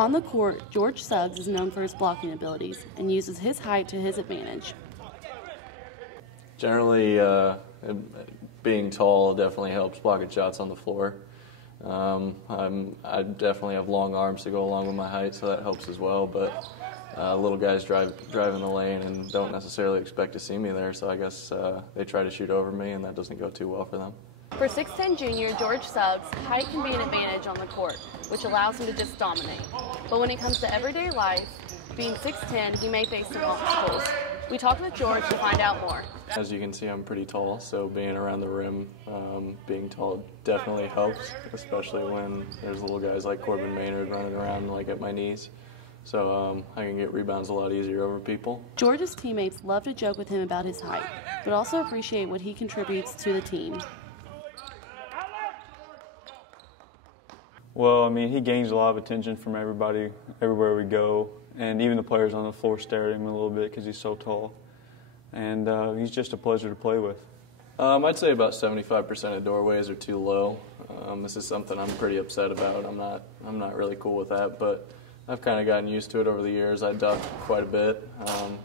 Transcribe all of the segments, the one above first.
On the court, George Suggs is known for his blocking abilities and uses his height to his advantage. Generally, being tall definitely helps blocking shots on the floor. I definitely have long arms to go along with my height, so that helps as well. But little guys drive in the lane and don't necessarily expect to see me there, so I guess they try to shoot over me, and that doesn't go too well for them. For 6'10" junior George Suggs, height can be an advantage on the court, which allows him to just dominate. But when it comes to everyday life, being 6'10", he may face some obstacles. We talked with George to find out more. As you can see, I'm pretty tall, so being around the rim, being tall definitely helps, especially when there's little guys like Corbin Maynard running around like at my knees. So I can get rebounds a lot easier over people. George's teammates love to joke with him about his height, but also appreciate what he contributes to the team. Well, I mean, he gains a lot of attention from everybody, everywhere we go, and even the players on the floor stare at him a little bit because he's so tall. And he's just a pleasure to play with. I'd say about 75% of doorways are too low. This is something I'm pretty upset about. I'm not really cool with that, but I've kind of gotten used to it over the years. I duck quite a bit.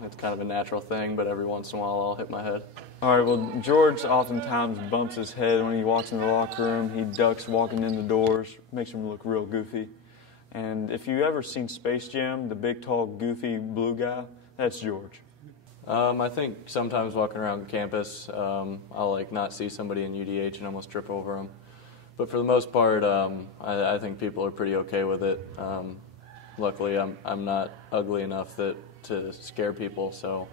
It's kind of a natural thing, but every once in a while I'll hit my head. All right, well, George oftentimes bumps his head when he walks in the locker room. He ducks walking in the doors, makes him look real goofy. And if you've ever seen Space Jam, the big, tall, goofy blue guy, that's George. I think sometimes walking around campus, I'll not see somebody in UDH and almost trip over them. But for the most part, I think people are pretty okay with it. Luckily, I'm not ugly enough to scare people, so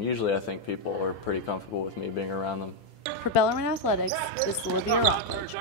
usually I think people are pretty comfortable with me being around them. For Bellarmine Athletics, this is Olivia, Wrocklage.